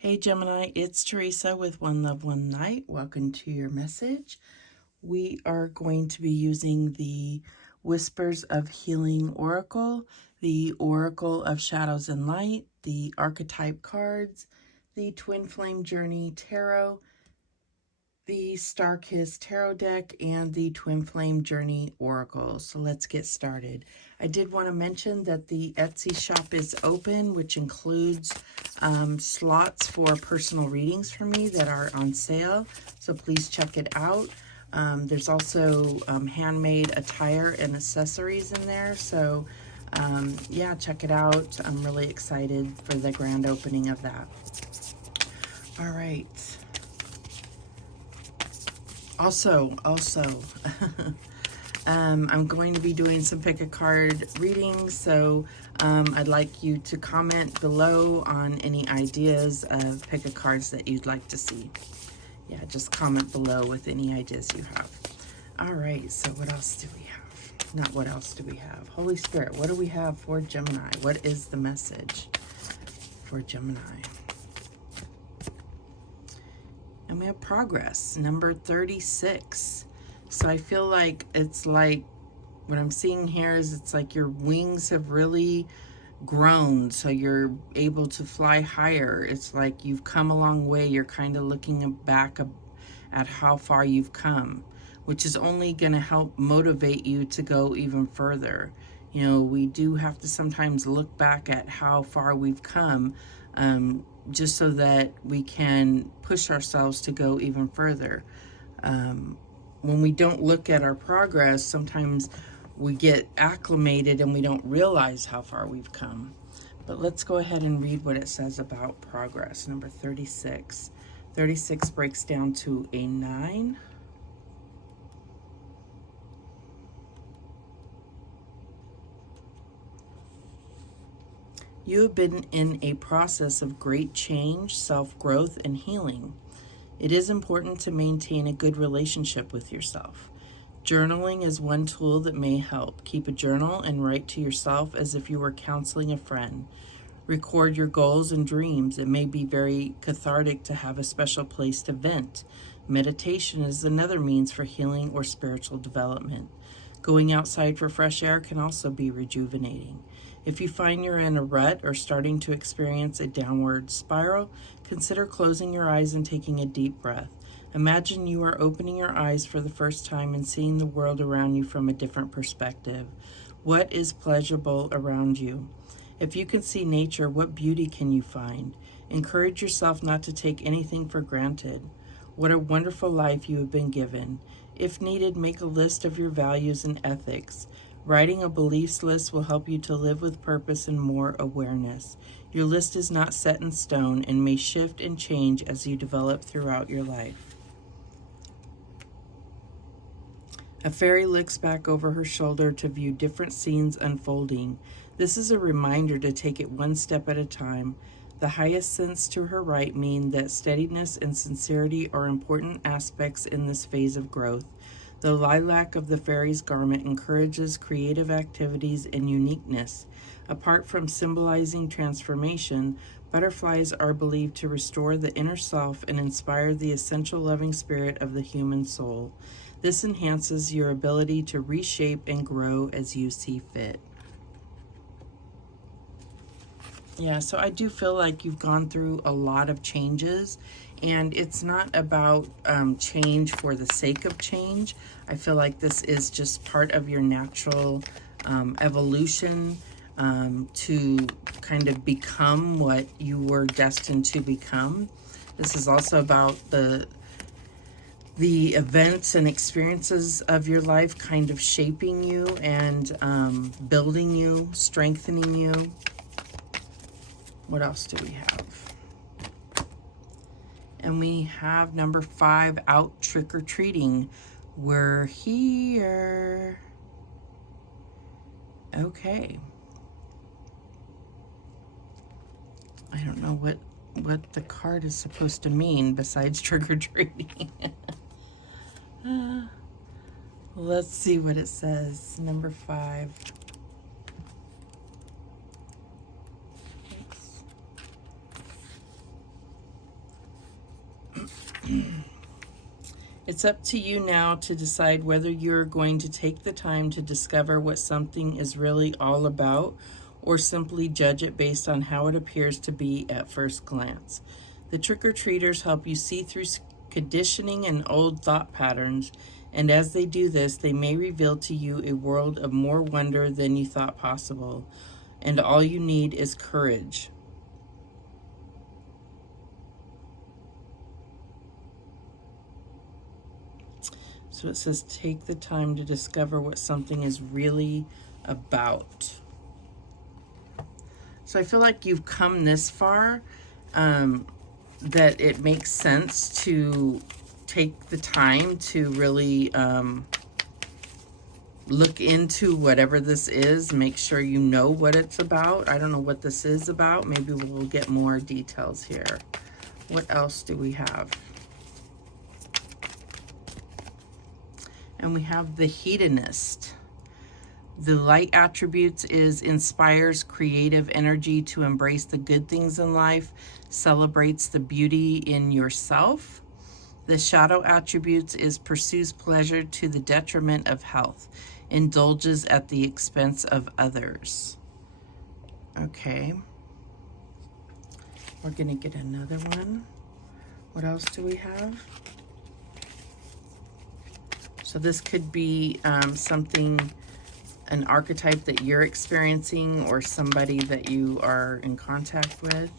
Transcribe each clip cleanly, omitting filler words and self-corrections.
Hey Gemini, it's Teresa with One Love, One Night. Welcome to your message. We are going to be using the Whispers of Healing Oracle, the Oracle of Shadows and Light, the Archetype cards, the Twin Flame Journey Tarot, the Star Kiss Tarot deck, and the Twin Flame Journey Oracle. So let's get started. I did want to mention that the Etsy shop is open, which includes slots for personal readings for me that are on sale. So please check it out. There's also handmade attire and accessories in there. So yeah, check it out. I'm really excited for the grand opening of that. All right. Also, I'm going to be doing some pick a card readings, so I'd like you to comment below on any ideas of pick a cards that you'd like to see. Yeah, just comment below with any ideas you have. All right, so what else do we have? Not what else do we have? Holy Spirit, what do we have for Gemini? What is the message for Gemini? And we have progress, number 36. So I feel like it's like, what I'm seeing here is it's like your wings have really grown, so you're able to fly higher. It's like you've come a long way. You're kind of looking back at how far you've come, which is only going to help motivate you to go even further. You know, we do have to sometimes look back at how far we've come, just so that we can push ourselves to go even further. When we don't look at our progress, sometimes we get acclimated and we don't realize how far we've come. But let's go ahead and read what it says about progress. Number 36. 36 breaks down to a 9. You have been in a process of great change, self-growth, and healing. It is important to maintain a good relationship with yourself. Journaling is one tool that may help. Keep a journal and write to yourself as if you were counseling a friend. Record your goals and dreams. It may be very cathartic to have a special place to vent. Meditation is another means for healing or spiritual development. Going outside for fresh air can also be rejuvenating. If you find you're in a rut or starting to experience a downward spiral, consider closing your eyes and taking a deep breath. Imagine you are opening your eyes for the first time and seeing the world around you from a different perspective. What is pleasurable around you? If you can see nature, what beauty can you find? Encourage yourself not to take anything for granted. What a wonderful life you have been given. If needed, make a list of your values and ethics. Writing a beliefs list will help you to live with purpose and more awareness. Your list is not set in stone and may shift and change as you develop throughout your life. A fairy looks back over her shoulder to view different scenes unfolding. This is a reminder to take it one step at a time. The hyacinths to her right mean that steadiness and sincerity are important aspects in this phase of growth. The lilac of the fairy's garment encourages creative activities and uniqueness. Apart from symbolizing transformation, butterflies are believed to restore the inner self and inspire the essential loving spirit of the human soul. This enhances your ability to reshape and grow as you see fit. Yeah, so I do feel like you've gone through a lot of changes, and it's not about change for the sake of change. I feel like this is just part of your natural evolution to kind of become what you were destined to become. This is also about the events and experiences of your life kind of shaping you and building you, strengthening you. What else do we have? And we have number 5, out trick-or-treating. We're here. Okay. I don't know what the card is supposed to mean besides trick-or-treating. Let's see what it says. Number 5. It's up to you now to decide whether you're going to take the time to discover what something is really all about, or simply judge it based on how it appears to be at first glance. The trick-or-treaters help you see through conditioning and old thought patterns, and as they do this, they may reveal to you a world of more wonder than you thought possible. And all you need is courage. So it says, take the time to discover what something is really about. So I feel like you've come this far, that it makes sense to take the time to really look into whatever this is. Make sure you know what it's about. I don't know what this is about. Maybe we'll get more details here. What else do we have? And we have the hedonist. The light attributes is inspires creative energy to embrace the good things in life, celebrates the beauty in yourself. The shadow attributes is pursues pleasure to the detriment of health, indulges at the expense of others. Okay. We're going to get another one. What else do we have? So this could be something, an archetype that you're experiencing or somebody that you are in contact with.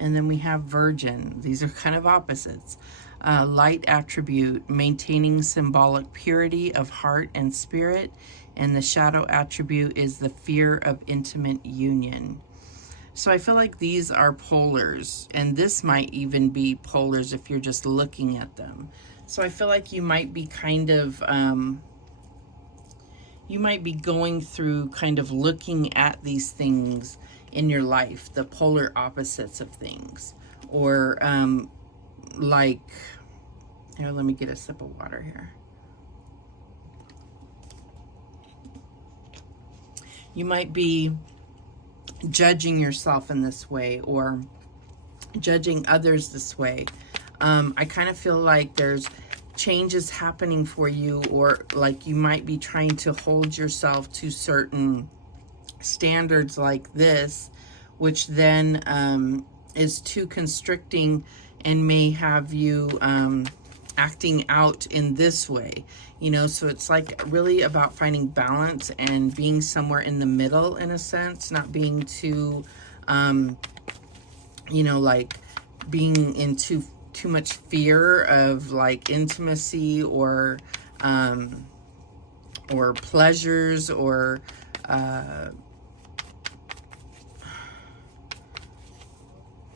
And then we have Virgin. These are kind of opposites. Light attribute, maintaining symbolic purity of heart and spirit. And the shadow attribute is the fear of intimate union. So I feel like these are polars, and this might even be polars if you're just looking at them. So I feel like you might be kind of, you might be going through kind of looking at these things in your life, the polar opposites of things. Or like, here, let me get a sip of water here. You might be judging yourself in this way or judging others this way. I kind of feel like there's changes happening for you, or like you might be trying to hold yourself to certain standards like this, which then is too constricting and may have you acting out in this way, you know. So it's like really about finding balance and being somewhere in the middle, in a sense, not being too you know, like being in too much fear of like intimacy or pleasures or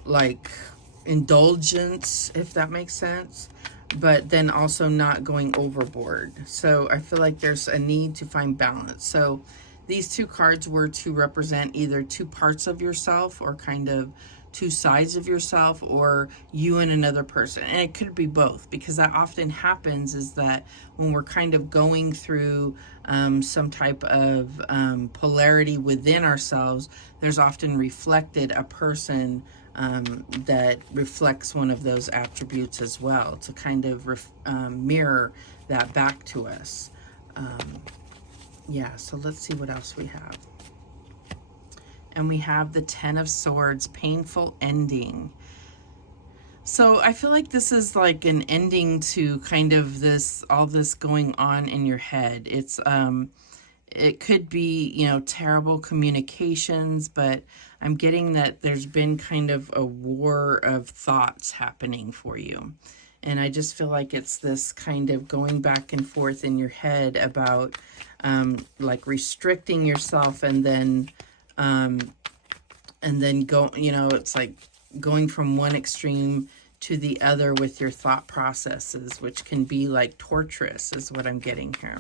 like indulgence, if that makes sense, but then also not going overboard. So I feel like there's a need to find balance. So these two cards were to represent either two parts of yourself or kind of two sides of yourself, or you and another person. And it could be both, because that often happens, is that when we're kind of going through some type of polarity within ourselves, there's often reflected a person that reflects one of those attributes as well, to kind of mirror that back to us. Yeah, so let's see what else we have. And we have the Ten of Swords, painful ending. So I feel like this is like an ending to kind of this, all this going on in your head. It's it could be, you know, terrible communications, but I'm getting that there's been kind of a war of thoughts happening for you. And I just feel like it's this kind of going back and forth in your head about like restricting yourself, and then go, you know, it's like going from one extreme to the other with your thought processes, which can be like torturous, is what I'm getting here.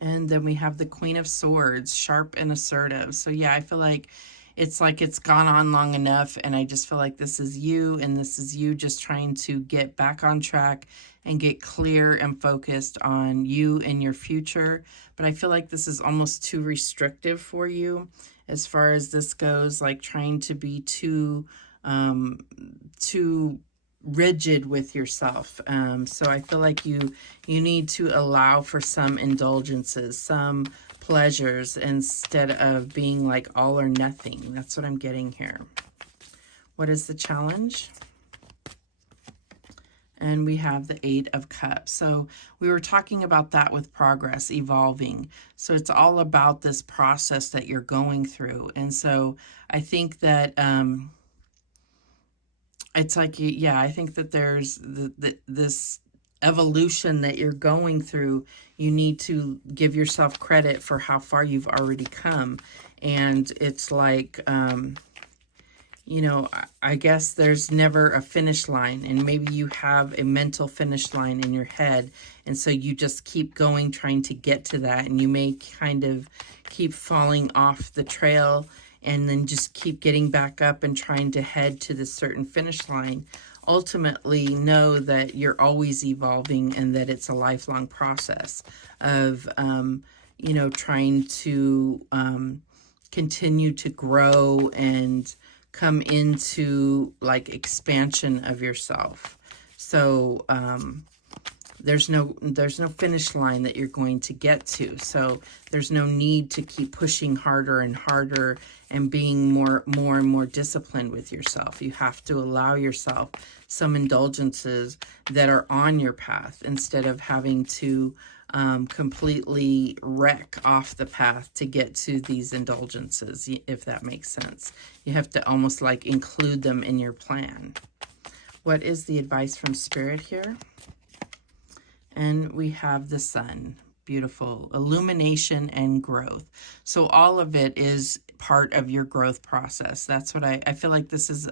And then we have the Queen of Swords, sharp and assertive. So yeah, I feel like it's gone on long enough, and I just feel like this is you, and this is you just trying to get back on track and get clear and focused on you and your future. But I feel like this is almost too restrictive for you, as far as this goes, like trying to be too rigid with yourself. So I feel like you need to allow for some indulgences, some pleasures, instead of being like all or nothing. That's what I'm getting here. What is the challenge? And we have the 8 of Cups. So we were talking about that with progress, evolving. So it's all about this process that you're going through. And so I think that it's like, yeah, I think that there's this evolution that you're going through. You need to give yourself credit for how far you've already come. And it's like, you know, I guess there's never a finish line, and maybe you have a mental finish line in your head, and so you just keep going, trying to get to that, and you may kind of keep falling off the trail and then just keep getting back up and trying to head to this certain finish line. Ultimately, know that you're always evolving and that it's a lifelong process of, you know, trying to continue to grow and come into like expansion of yourself. So there's no finish line that you're going to get to. So there's no need to keep pushing harder and harder and being more and more disciplined with yourself. You have to allow yourself some indulgences that are on your path instead of having to completely wreck off the path to get to these indulgences, if that makes sense. You have to almost like include them in your plan. What is the advice from Spirit here? And we have the Sun. Beautiful. Illumination and growth. So all of it is part of your growth process. That's what I feel like this is.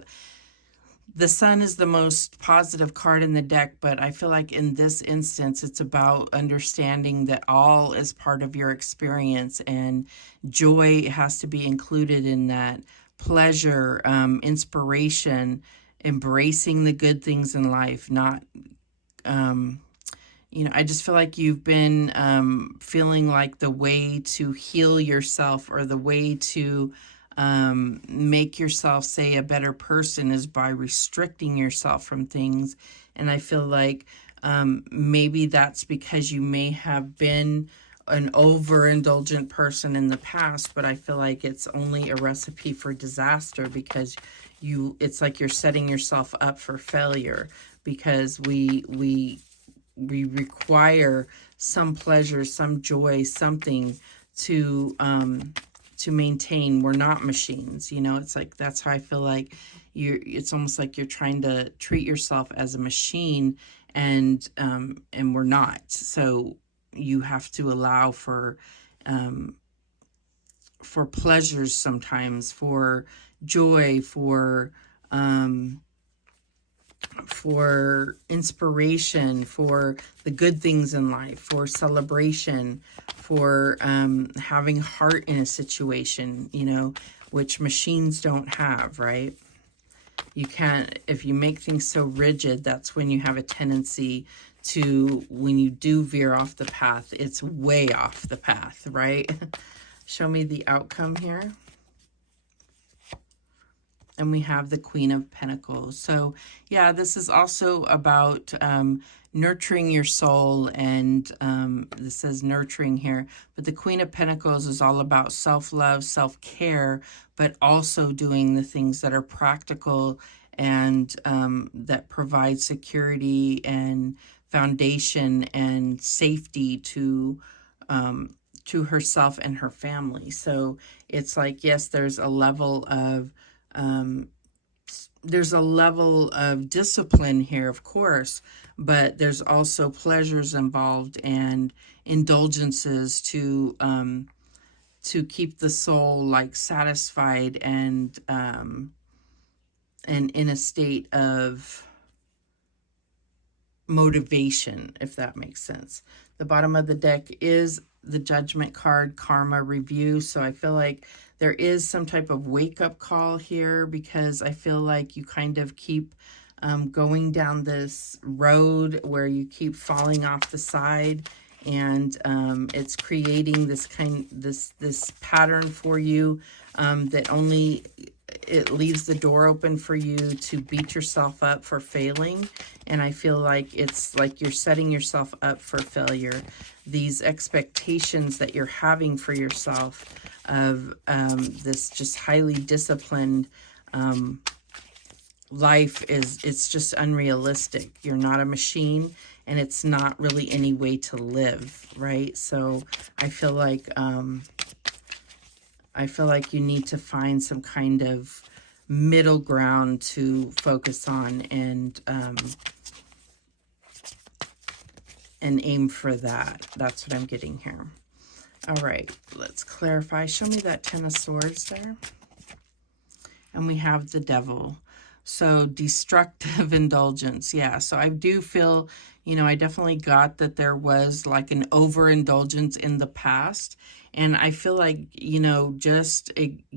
The Sun is the most positive card in the deck, but I feel like in this instance, it's about understanding that all is part of your experience, and joy has to be included in that. Pleasure, inspiration, embracing the good things in life, not, you know, I just feel like you've been feeling like the way to heal yourself, or the way to make yourself, say, a better person is by restricting yourself from things. And I feel like maybe that's because you may have been an overindulgent person in the past, but I feel like it's only a recipe for disaster, because it's like you're setting yourself up for failure, because we require some pleasure, some joy, something to maintain. We're not machines, you know. It's like, that's how I feel like it's almost like you're trying to treat yourself as a machine, and we're not. So you have to allow for pleasures sometimes, for joy, for inspiration, for the good things in life, for celebration, for having heart in a situation, you know, which machines don't have, right? You can't, if you make things so rigid, that's when you have a tendency to, when you do veer off the path, it's way off the path, right? Show me the outcome here. And we have the Queen of Pentacles. So yeah, this is also about nurturing your soul, and this says nurturing here, but the Queen of Pentacles is all about self-love, self-care, but also doing the things that are practical and that provide security and foundation and safety to herself and her family. So it's like, yes, there's a level of discipline here, of course, but there's also pleasures involved and indulgences to keep the soul like satisfied and in a state of motivation, if that makes sense. The bottom of the deck is the Judgment card, Karma Review. So I feel like there is some type of wake-up call here, because I feel like you kind of keep going down this road where you keep falling off the side, and it's creating this pattern for you that only it leaves the door open for you to beat yourself up for failing. And I feel like it's like you're setting yourself up for failure. These expectations that you're having for yourself of this just highly disciplined life it's just unrealistic. You're not a machine, and it's not really any way to live, right? So I feel like you need to find some kind of middle ground to focus on and aim for that. That's what I'm getting here. All right, let's clarify. Show me that Ten of Swords there. And we have the Devil. So destructive indulgence. Yeah, so I do feel, you know, I definitely got that there was like an overindulgence in the past. And I feel like, you know, just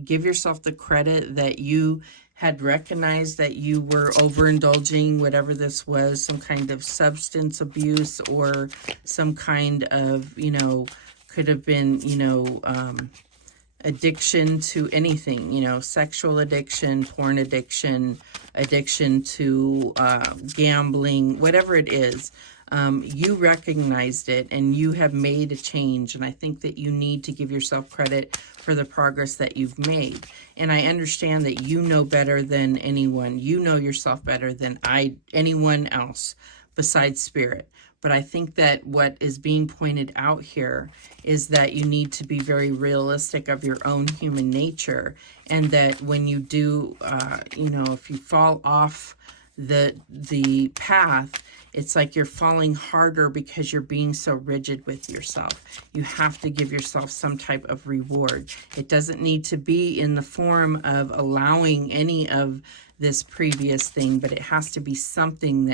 give yourself the credit that you had recognized that you were overindulging, whatever this was, some kind of substance abuse or some kind of, you know, could have been, you know, addiction to anything, you know, sexual addiction, porn addiction, addiction to gambling, whatever it is. You recognized it and you have made a change. And I think that you need to give yourself credit for the progress that you've made. And I understand that you know better than anyone. You know yourself better than anyone else besides Spirit. But I think that what is being pointed out here is that you need to be very realistic of your own human nature. And that when you do, you know, if you fall off the path, it's like you're falling harder because you're being so rigid with yourself. You have to give yourself some type of reward. It doesn't need to be in the form of allowing any of this previous thing, but it has to be something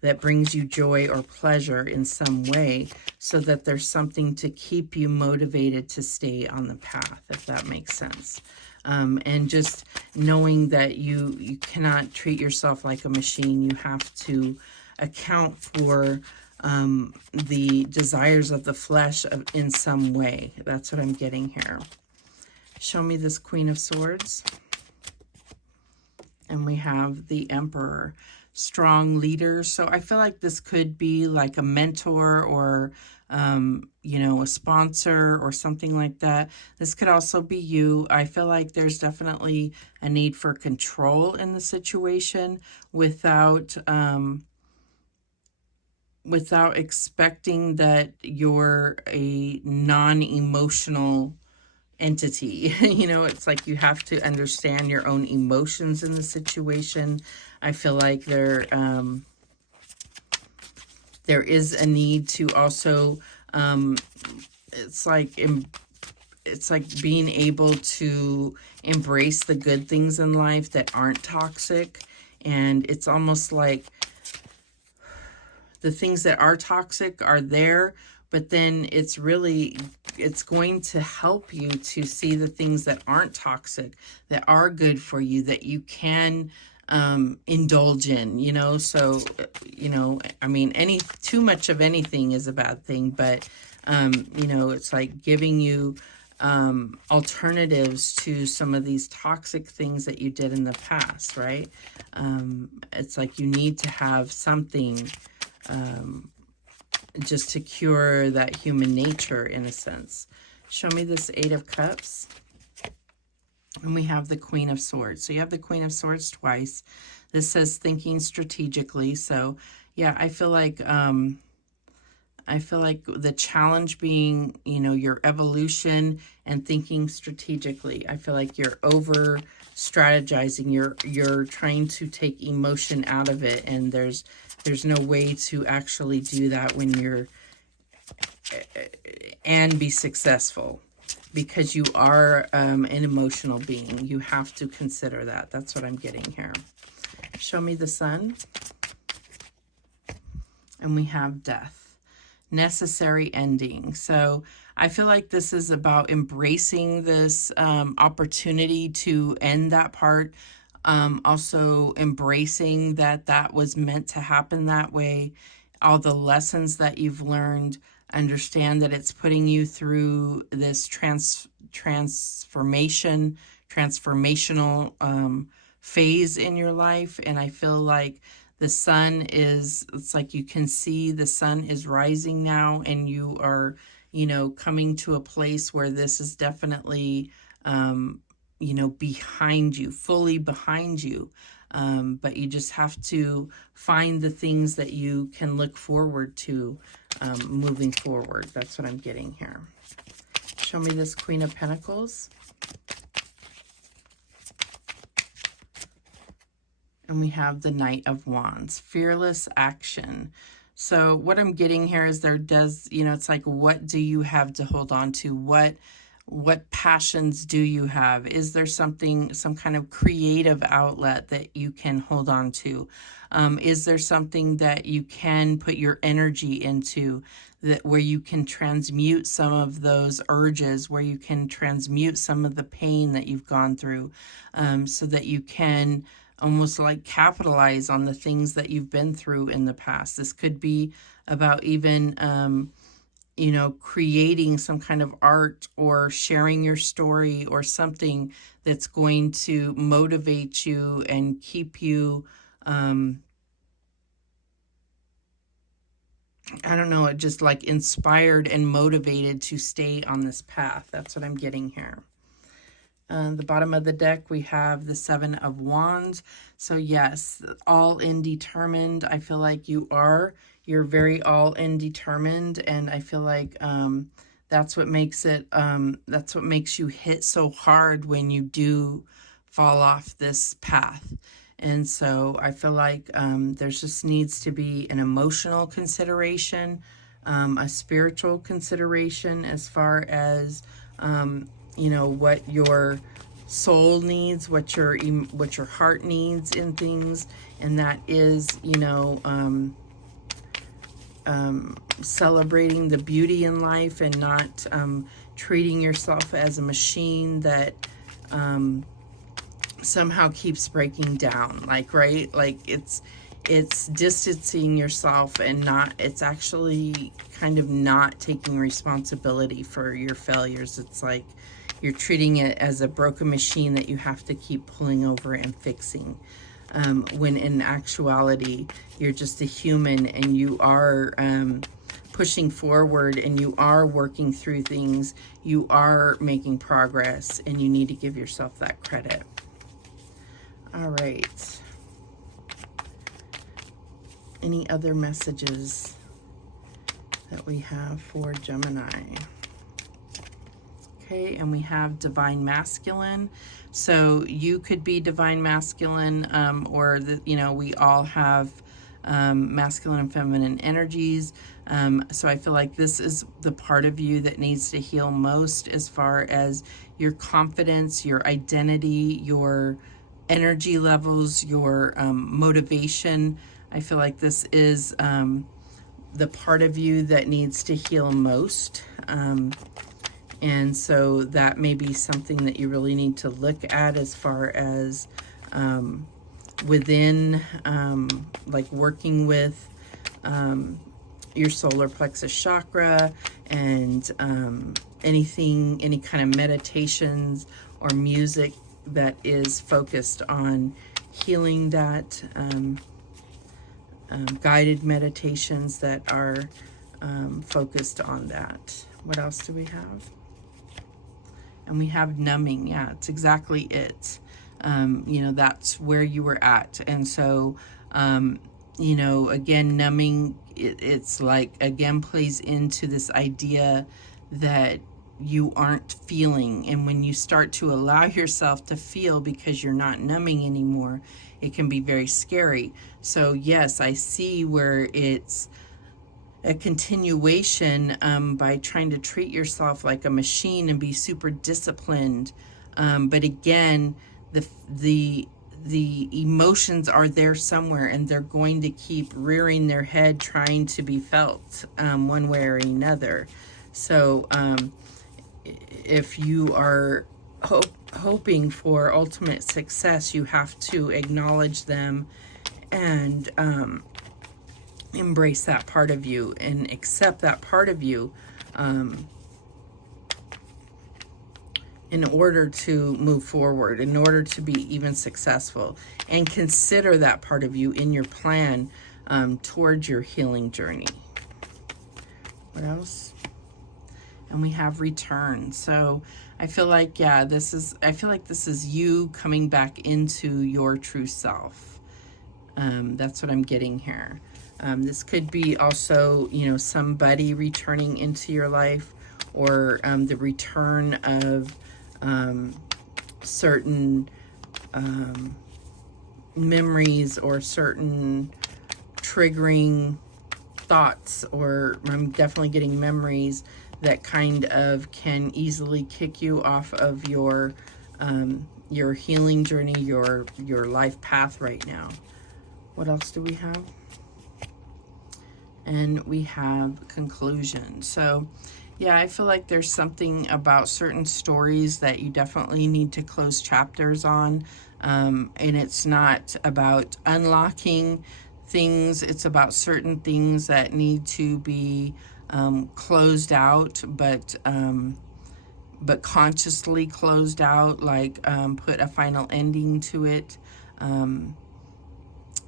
that brings you joy or pleasure in some way, so that there's something to keep you motivated to stay on the path, if that makes sense. And just knowing that you cannot treat yourself like a machine. You have to account for the desires of the flesh in some way. That's what I'm getting here. Show me this Queen of Swords. And we have the Emperor, strong leader. So I feel like this could be like a mentor or, you know, a sponsor or something like that. This could also be you. I feel like there's definitely a need for control in the situation without expecting that you're a non-emotional entity. You know, it's like you have to understand your own emotions in the situation. I feel like there is a need to also it's like being able to embrace the good things in life that aren't toxic. And it's almost like the things that are toxic are there, but then it's going to help you to see the things that aren't toxic, that are good for you, that you can indulge in, you know. So, you know, I mean, too much of anything is a bad thing, but, you know, it's like giving you alternatives to some of these toxic things that you did in the past, right? It's like you need to have something just to cure that human nature in a sense. Show me this Eight of Cups. And we have the Queen of Swords. So you have the Queen of Swords twice. This says thinking strategically. So yeah, I feel like the challenge being, you know, your evolution and thinking strategically. I feel like you're over strategizing. You're trying to take emotion out of it, and there's no way to actually do that when you're and be successful, because you are an emotional being. You have to consider that. That's what I'm getting here. Show me the Sun. And we have Death. Necessary ending. So I feel like this is about embracing this opportunity to end that part. Also embracing that was meant to happen that way. All the lessons that you've learned. Understand that it's putting you through this transformational phase in your life. And I feel like the sun is, it's like you can see the sun is rising now, and you are, coming to a place where this is definitely, behind you, fully behind you. But you just have to find the things that you can look forward to moving forward. That's what I'm getting here. Show me this Queen of Pentacles. And we have the Knight of Wands, fearless action. So what I'm getting here is it's like, what do you have to hold on to? What passions do you have? Is there some kind of creative outlet that you can hold on to? Is there something that you can put your energy into, where you can transmute some of those urges, where you can transmute some of the pain that you've gone through, so that you can almost like capitalize on the things that you've been through in the past? This could be about even creating some kind of art, or sharing your story, or something that's going to motivate you and keep you, just like inspired and motivated to stay on this path. That's what I'm getting here. The bottom of the deck, we have the Seven of Wands. So yes, all in determined. I feel like you're very all in determined. And I feel like that's what makes you hit so hard when you do fall off this path. And so I feel like there's just needs to be an emotional consideration, a spiritual consideration, as far as what your soul needs, what your heart needs in things. And that is, celebrating the beauty in life, and not treating yourself as a machine that somehow keeps breaking down. Right? Like it's distancing yourself, and it's actually kind of not taking responsibility for your failures. It's like you're treating it as a broken machine that you have to keep pulling over and fixing. When in actuality, you're just a human, and you are pushing forward, and you are working through things. You are making progress, and you need to give yourself that credit. All right. Any other messages that we have for Gemini? Okay, and we have Divine Masculine. So you could be Divine Masculine, or we all have masculine and feminine energies. So I feel like this is the part of you that needs to heal most, as far as your confidence, your identity, your energy levels, your motivation. I feel like this is the part of you that needs to heal most. And so that may be something that you really need to look at, as far as within, like working with your solar plexus chakra, and any kind of meditations or music that is focused on healing that, guided meditations that are focused on that. What else do we have? And we have numbing. Yeah, it's exactly it. That's where you were at. And so, again, numbing, it's like, again, plays into this idea that you aren't feeling. And when you start to allow yourself to feel, because you're not numbing anymore, it can be very scary. So yes, I see where it's a continuation by trying to treat yourself like a machine and be super disciplined. But again, the emotions are there somewhere, and they're going to keep rearing their head, trying to be felt one way or another. So if you are hoping for ultimate success, you have to acknowledge them, and embrace that part of you and accept that part of you in order to move forward, in order to be even successful, and consider that part of you in your plan towards your healing journey. What else? And we have return. So I feel like, yeah, I feel like this is you coming back into your true self. That's what I'm getting here. This could be also, you know, somebody returning into your life, or the return of certain memories or certain triggering thoughts, or I'm definitely getting memories that kind of can easily kick you off of your healing journey, your life path right now. What else do we have? And we have conclusion. So yeah, I feel like there's something about certain stories that you definitely need to close chapters on. And it's not about unlocking things. It's about certain things that need to be closed out, but consciously closed out, like put a final ending to it.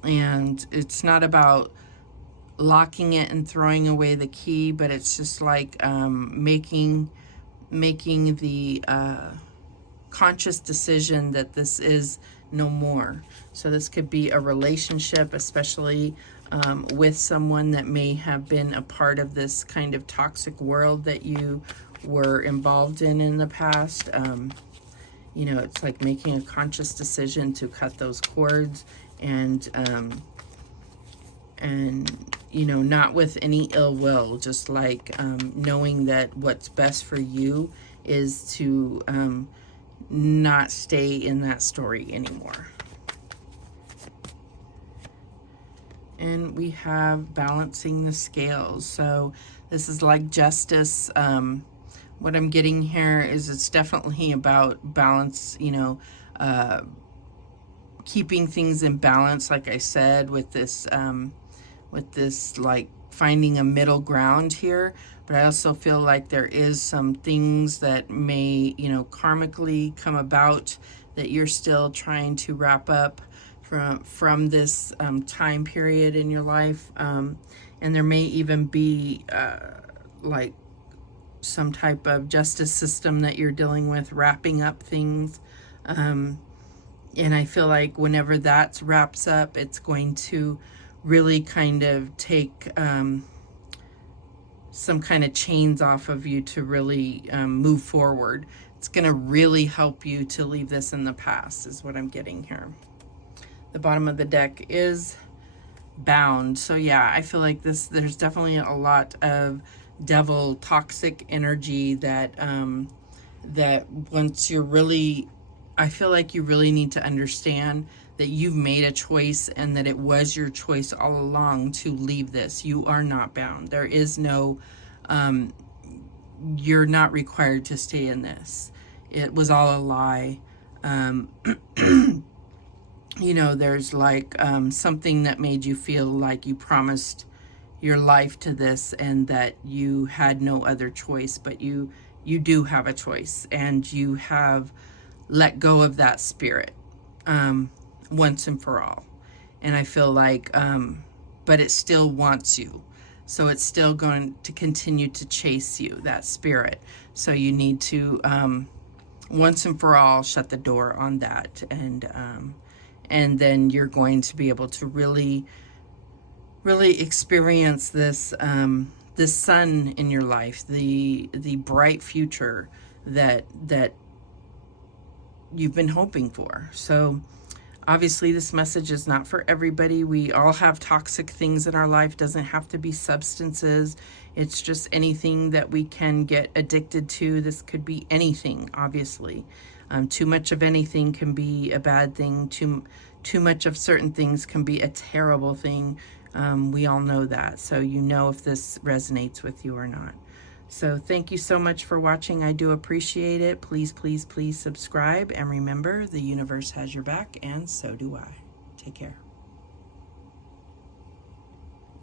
And it's not about locking it and throwing away the key, but it's just like making the conscious decision that this is no more. So this could be a relationship, especially with someone that may have been a part of this kind of toxic world that you were involved in the past. You know, it's like making a conscious decision to cut those cords, and you know, not with any ill will, just like knowing that what's best for you is to not stay in that story anymore. And we have balancing the scales. So this is like justice. What I'm getting here is it's definitely about balance, you know, keeping things in balance, like I said, with this like finding a middle ground here. But I also feel like there is some things that may, you know, karmically come about that you're still trying to wrap up from this time period in your life. And there may even be like some type of justice system that you're dealing with, wrapping up things. And I feel like whenever that wraps up, it's going to really kind of take some kind of chains off of you to really move forward. It's going to really help you to leave this in the past, is what I'm getting here. The bottom of the deck is bound. So yeah, I feel like there's definitely a lot of devil toxic energy that that once you're really, I feel like you really need to understand that you've made a choice, and that it was your choice all along to leave this. You are not bound. There is no, you're not required to stay in this. It was all a lie. You know, there's like something that made you feel like you promised your life to this and that you had no other choice, but you do have a choice, and you have let go of that spirit once and for all. And I feel like, but it still wants you. So it's still going to continue to chase you, that spirit. So you need to, once and for all, shut the door on that. And then you're going to be able to really, really experience this, this sun in your life, the bright future that you've been hoping for. So obviously this message is not for everybody. We all have toxic things in our life. Doesn't have to be substances. It's just anything that we can get addicted to. This could be anything, obviously. Too much of anything can be a bad thing. Too much of certain things can be a terrible thing. We all know that. So you know if this resonates with you or not. So thank you so much for watching. I do appreciate it. Please, please, please subscribe. And remember, the universe has your back, and so do I. Take care.